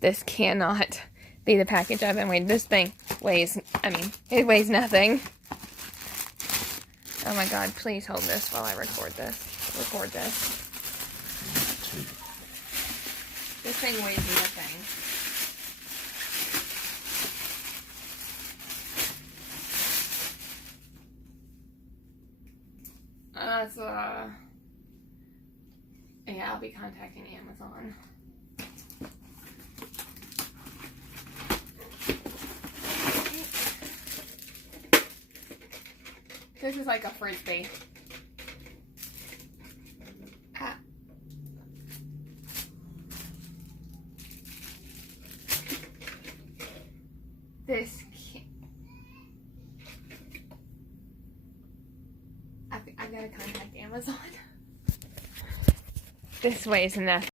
This cannot be the package I've been waiting. This thing weighs, it weighs nothing. Oh my God, please hold this while I record this. This thing weighs nothing. Yeah, I'll be contacting Amazon. This is like a frisbee. Ah. This can't. I gotta contact Amazon. This weighs nothing.